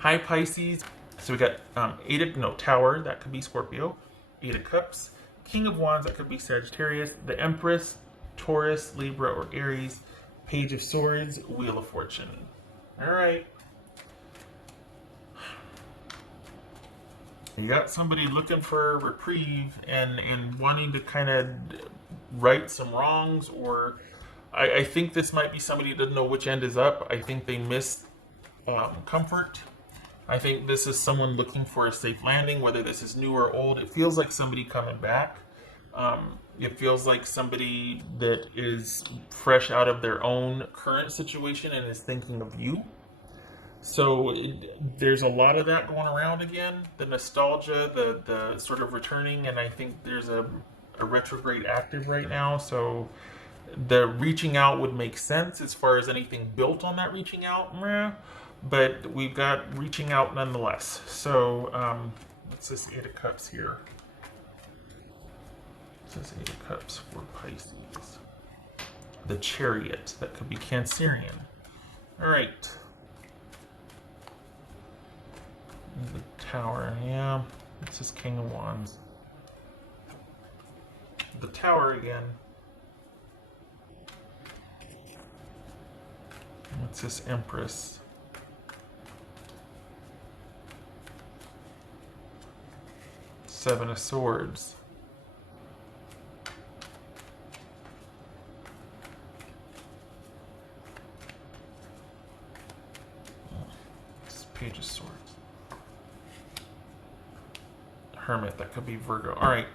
Hi Pisces. So we got Tower, that could be Scorpio. Eight of Cups. King of Wands, that could be Sagittarius. The Empress, Taurus, Libra, or Aries. Page of Swords, Wheel of Fortune. All right. You got somebody looking for a reprieve and wanting to kind of right some wrongs, or I think this might be somebody who doesn't know which end is up. I think they miss comfort. I think this is someone looking for a safe landing, whether this is new or old. It feels like somebody coming back. It feels like somebody that is fresh out of their own current situation and is thinking of you. So there's a lot of that going around again. The nostalgia, the sort of returning, and I think there's a retrograde active right now. So the reaching out would make sense as far as anything built on that reaching out. Meh. But we've got reaching out nonetheless. So what's this Eight of Cups here? What's this Eight of Cups for Pisces? The Chariot, that could be Cancerian. All right. The Tower, yeah. This is King of Wands. The Tower again. What's this Empress? Seven of Swords. This Page of Swords. Hermit, that could be Virgo. All right.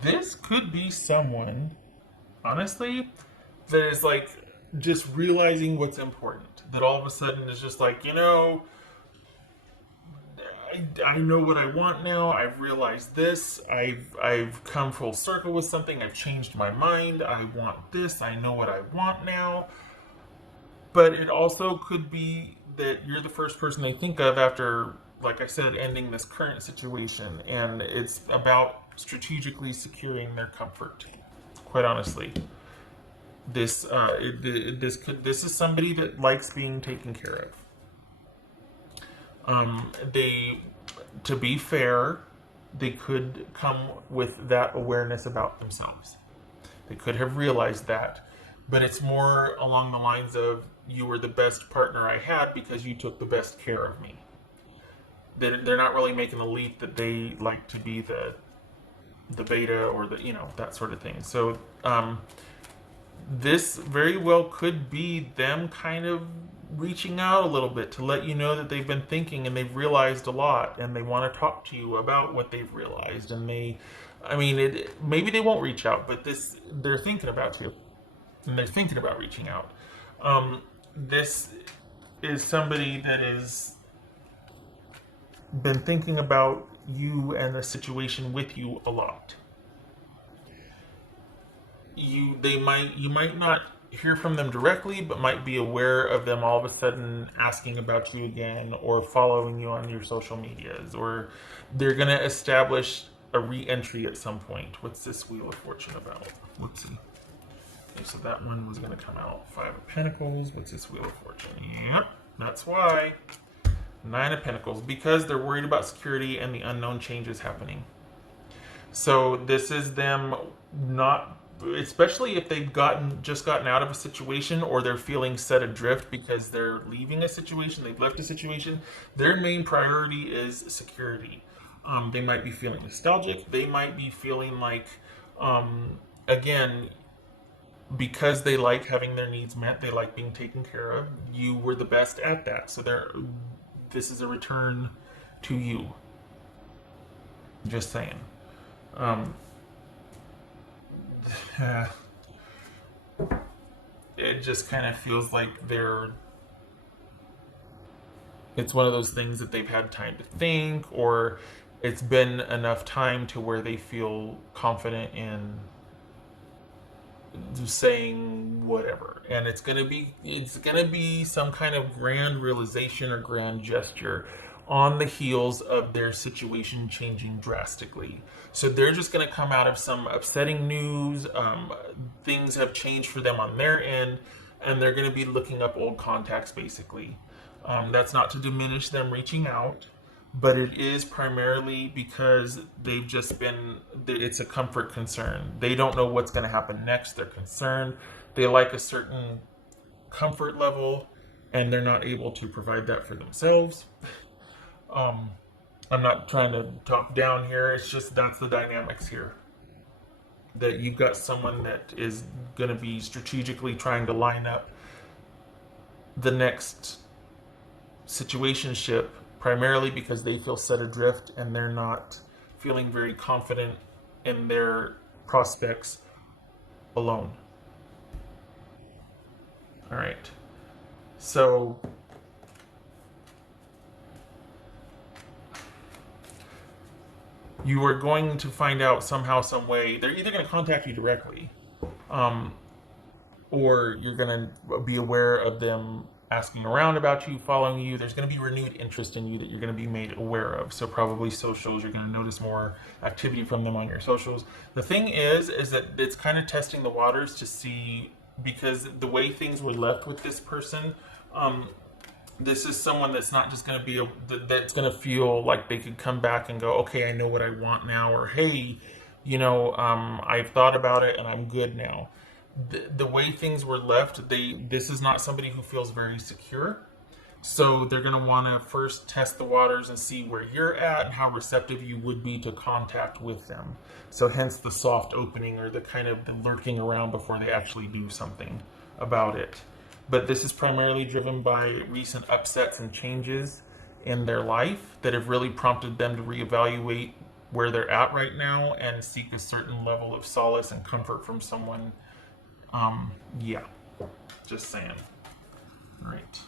This could be someone, honestly, that is like just realizing what's important. That all of a sudden is just like, I know what I want now. I've realized this. I've come full circle with something. I've changed my mind. I want this. I know what I want now. But it also could be that you're the first person they think of after, like I said, ending this current situation, and it's about strategically securing their comfort. Quite honestly, this is somebody that likes being taken care of. To be fair, they could come with that awareness about themselves. They could have realized that, but it's more along the lines of, you were the best partner I had because you took the best care of me. They're not really making the leap that they like to be the beta or that sort of thing. So this very well could be them kind of reaching out a little bit to let you know that they've been thinking and they've realized a lot and they want to talk to you about what they've realized. And maybe they won't reach out, but they're thinking about you and they're thinking about reaching out. This is somebody that has been thinking about you and the situation with you a lot. You might not hear from them directly, but might be aware of them all of a sudden asking about you again or following you on your social medias, or they're going to establish a re-entry at some point. What's this Wheel of Fortune about? Let's see. Okay, so that one was going to come out. Five of Pentacles. What's this Wheel of Fortune? Yep, that's why. Nine of Pentacles. Because they're worried about security and the unknown changes happening. So this is them not, especially if they've just gotten out of a situation, or they're feeling set adrift because they're leaving a situation, they've left a situation. Their main priority is security. They might be feeling nostalgic. They might be feeling like, again, because they like having their needs met, they like being taken care of. You were the best at that, so this is a return to you. Just saying. It just kind of feels like it's one of those things that they've had time to think, or it's been enough time to where they feel confident in saying whatever, and it's gonna be some kind of grand realization or grand gesture on the heels of their situation changing drastically. So they're just gonna come out of some upsetting news. things have changed for them on their end, and they're going to be looking up old contacts basically. That's not to diminish them reaching out, but it is primarily because they've just been, it's a comfort concern. They don't know what's going to happen next. They're concerned. They like a certain comfort level, and they're not able to provide that for themselves. Um, I'm not trying to talk down here. It's just that's the dynamics here. That you've got someone that is going to be strategically trying to line up the next situationship, primarily because they feel set adrift and they're not feeling very confident in their prospects alone. All right. So you are going to find out somehow, some way. They're either going to contact you directly, um, or you're going to be aware of them asking around about you, following you. There's going to be renewed interest in you that you're going to be made aware of. So probably socials, you're going to notice more activity from them on your socials. The thing is that it's kind of testing the waters to see, because the way things were left with this person, this is someone that's not just going to be that's going to feel like they could come back and go, okay, I know what I want now, or hey, I've thought about it and I'm good now. The way things were left, this is not somebody who feels very secure. So they're going to want to first test the waters and see where you're at and how receptive you would be to contact with them. So hence the soft opening, or the kind of the lurking around before they actually do something about it. But this is primarily driven by recent upsets and changes in their life that have really prompted them to reevaluate where they're at right now and seek a certain level of solace and comfort from someone. Yeah, just saying. All right.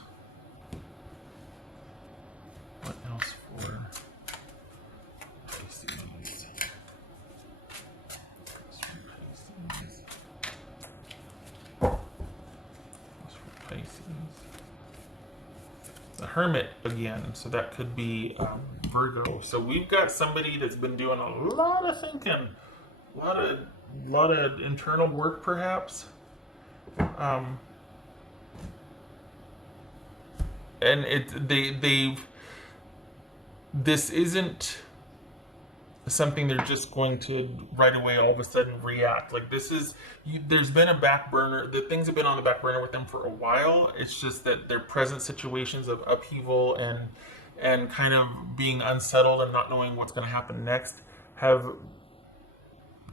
What else for Pisces? The Hermit again, so that could be Virgo. So we've got somebody that's been doing a lot of thinking, a lot of internal work, perhaps. And this isn't something they're just going to right away all of a sudden react. Like there's been a back burner. The things have been on the back burner with them for a while. It's just that their present situations of upheaval and kind of being unsettled and not knowing what's going to happen next have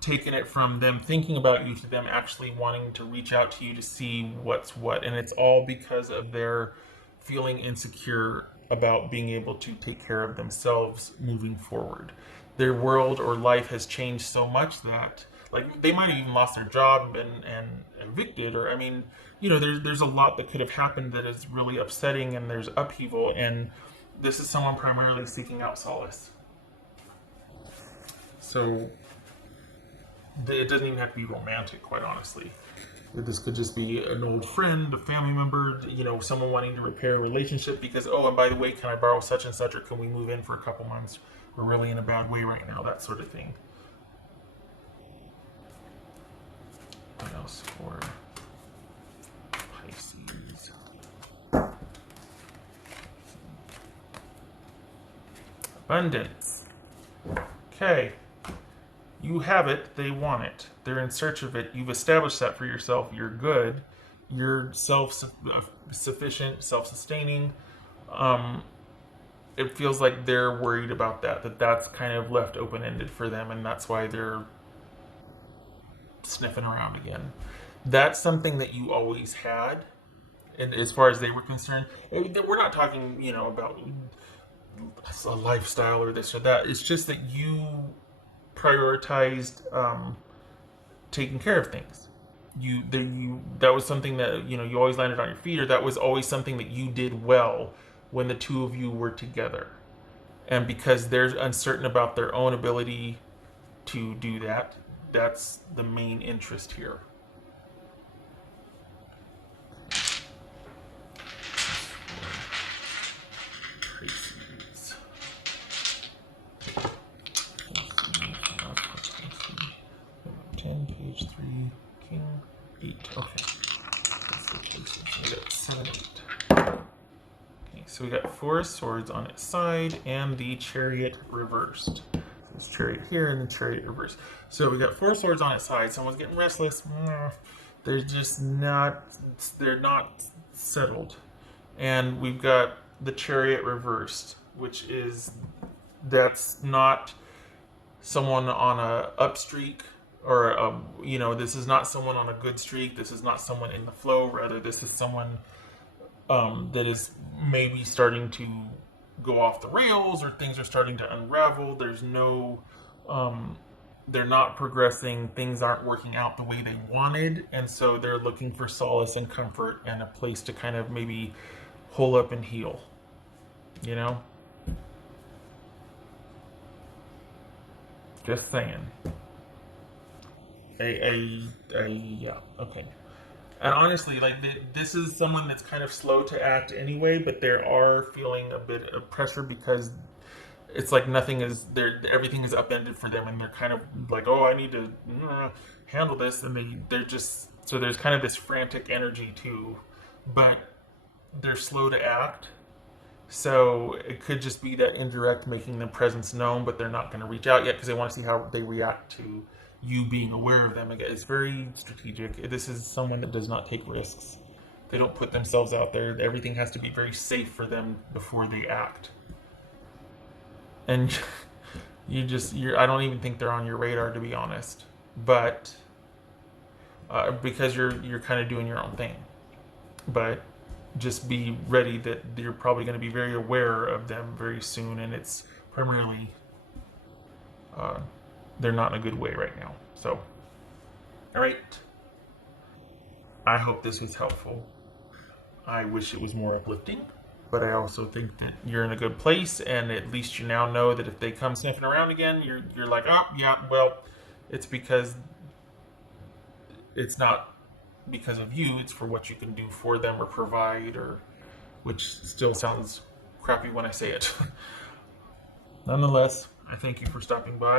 taken it from them thinking about you to them actually wanting to reach out to you to see what's what. And it's all because of their feeling insecure about being able to take care of themselves moving forward. Their world or life has changed so much that, like, they might have even lost their job and evicted, or there's a lot that could have happened that is really upsetting, and there's upheaval, and this is someone primarily seeking out solace. So it doesn't even have to be romantic, quite honestly. This could just be an old friend, a family member, someone wanting to repair a relationship because, oh, and by the way, can I borrow such and such, or can we move in for a couple months? We're really in a bad way right now, that sort of thing. What else for Pisces? Abundance. Okay. You have it, they want it. They're in search of it. You've established that for yourself. You're good. You're self-sufficient, self-sustaining. It feels like they're worried about that's kind of left open-ended for them, and that's why they're sniffing around again. That's something that you always had, and as far as they were concerned. We're not talking, about a lifestyle or this or that. It's just that you prioritized taking care of things. That was something that you always landed on your feet, or that was always something that you did well when the two of you were together. And because they're uncertain about their own ability to do that, that's the main interest here. Pisces. 10, page 3, King. 8. Okay. We got 7, 8. Okay, so we got 4 swords on its side and the chariot reversed. So this chariot here and the chariot reversed. So we got 4 swords on its side. Someone's getting restless. They're just not, they're not settled. And we've got the chariot reversed, which is, that's not someone on a up streak, or this is not someone on a good streak. This is not someone in the flow. Rather, this is someone that is maybe starting to go off the rails, or things are starting to unravel. There's no, they're not progressing. Things aren't working out the way they wanted, and so they're looking for solace and comfort and a place to kind of maybe hole up and heal. You know? Just saying. Yeah, okay. And honestly, like, this is someone that's kind of slow to act anyway, but they are feeling a bit of pressure because it's like nothing is there, everything is upended for them, and they're kind of like, oh, I need to handle this, and they're just, so there's kind of this frantic energy too, but they're slow to act. So it could just be that indirect making their presence known, but they're not going to reach out yet because they want to see how they react to you being aware of them. Again, it's very strategic. This is someone that does not take risks. They don't put themselves out there. Everything has to be very safe for them before they act. And I don't even think they're on your radar, to be honest. But because you're kind of doing your own thing. But just be ready that you're probably going to be very aware of them very soon, and it's primarily they're not in a good way right now. So, all right. I hope this was helpful. I wish it was more uplifting, but I also think that you're in a good place, and at least you now know that if they come sniffing around again, you're like, oh yeah, well, it's because it's not because of you, it's for what you can do for them or provide, or which still sounds crappy when I say it. Nonetheless, I thank you for stopping by.